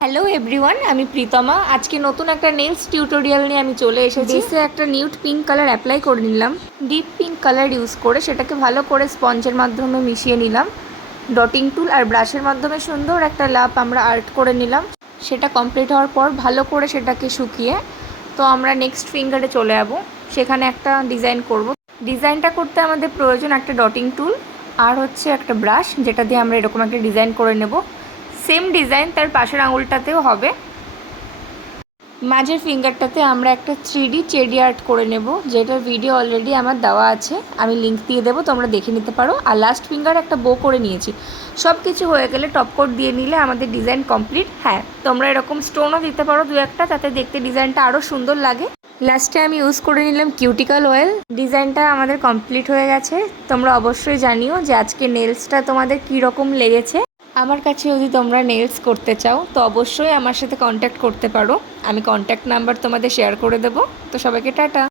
Hello everyone, আমি প্রীতমা। আজকে নতুন একটা নেলস টিউটোরিয়াল নিয়ে আমি চলে এসেছি। বেসে একটা নিউড পিঙ্ক কালার অ্যাপ্লাই করে নিলাম। ডিপ পিঙ্ক কালার ইউজ করে সেটাকে ভালো করে স্পঞ্জের মাধ্যমে মিশিয়ে নিলাম। ডটিং টুল আর ব্রাশের মাধ্যমে সুন্দর একটা লাভ আমরা আর্ট করে নিলাম। সেটা কমপ্লিট হওয়ার পর ভালো করে সেটাকে শুকিয়ে তো আমরা নেক্সট ফিঙ্গারে চলে যাব, সেখানে একটা ডিজাইন করব। ডিজাইনটা করতে আমাদের প্রয়োজন একটা ডটিং টুল আর হচ্ছে একটা ব্রাশ, যেটা দিয়ে আমরা এরকম একটা ডিজাইন করে নেব। সেম ডিজাইন তার পাশের আঙুলটাতেও হবে। মাঝের ফিঙ্গারটাতে আমরা একটা 3D চেরি আর্ট করে নেব, যেটার ভিডিও অলরেডি আমার দেওয়া আছে, আমি লিঙ্ক দিয়ে দেবো, তোমরা দেখে নিতে পারো। আর লাস্ট ফিঙ্গার একটা বো করে নিয়েছি। সব কিছু হয়ে গেলে টপ কোট দিয়ে নিলে আমাদের ডিজাইন কমপ্লিট। হ্যাঁ, তোমরা এরকম স্টোনও দিতে পারো দু একটা, তাতে দেখতে ডিজাইনটা আরও সুন্দর লাগে। লাস্টে আমি ইউজ করে নিলাম কিউটিক্যাল অয়েল। ডিজাইনটা আমাদের কমপ্লিট হয়ে গেছে। তোমরা অবশ্যই জানিও যে আজকে নেলসটা তোমাদের কী রকম লেগেছে। আমার কাছে যদি তোমরা নেলস করতে চাও তো অবশ্যই আমার সাথে কন্ট্যাক্ট করতে পারো। আমি কন্ট্যাক্ট নাম্বার তোমাদের শেয়ার করে দেবো। তো সবাইকে টাটা।